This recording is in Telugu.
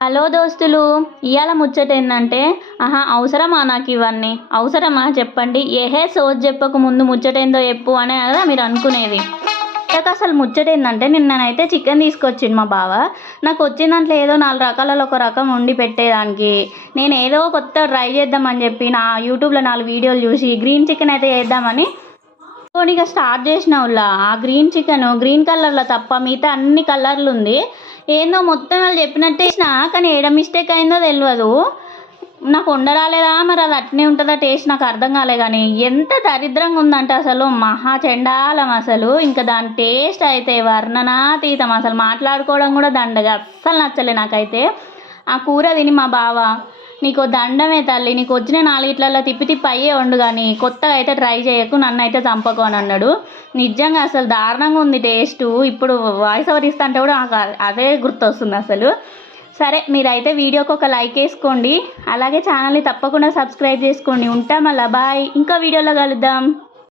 హలో దోస్తులు, ఇవాళ ముచ్చట ఏంటంటే అవసరమా నాకు ఇవన్నీ? అవసరమా చెప్పండి. ఏహే సోజ్ చెప్పక ముందు ముచ్చటేందో చెప్పు అనే కదా మీరు అనుకునేది. అసలు ముచ్చట ఏంటంటే, నిన్ననైతే చికెన్ తీసుకొచ్చిండు మా బావ. నాకు వచ్చిన దాంట్లో ఏదో 4 రకాలలో ఒక రకం వండి పెట్టేదానికి నేను ఏదో కొత్త ట్రై చేద్దామని చెప్పి నా యూట్యూబ్లో 4 వీడియోలు చూసి గ్రీన్ చికెన్ అయితే వేద్దామని ఇక స్టార్ట్ చేసిన వాళ్ళ. ఆ గ్రీన్ చికెన్ గ్రీన్ కలర్లో తప్ప మిగతా అన్ని కలర్లు ఉంది. ఏందో మొత్తం వాళ్ళు చెప్పినట్టే వేసిన, కానీ ఏడ మిస్టేక్ అయిందో తెలియదు. నాకు వండరాలేదా మరి అది అట్నే ఉంటుందా టేస్ట్ నాకు అర్థం కాలే. కానీ ఎంత దరిద్రంగా ఉందంటే అసలు మహా చెండాలం. అసలు ఇంకా దాని టేస్ట్ అయితే వర్ణనాతీతం. అసలు మాట్లాడుకోవడం కూడా దండగా, అస్సలు నచ్చలే నాకైతే. ఆ కూర తిని మా బావ, నీకు దండమే తల్లి, నీకు వచ్చిన 4 తిప్పి తిప్పి అయ్యే వండు, కానీ కొత్తగా అయితే ట్రై చేయకు, నన్ను అయితే చంపకు అని అన్నాడు. నిజంగా అసలు దారుణంగా ఉంది టేస్ట్. ఇప్పుడు వాయిస్ ఓవర్ ఇస్తా అంటే కూడా నాకు అదే గుర్తొస్తుంది అసలు. సరే, మీరైతే వీడియోకి ఒక లైక్ వేసుకోండి, అలాగే ఛానల్ని తప్పకుండా సబ్స్క్రైబ్ చేసుకోండి. ఉంటాం, మళ్ళీ బాయ్, ఇంకో వీడియోలో కలుద్దాం.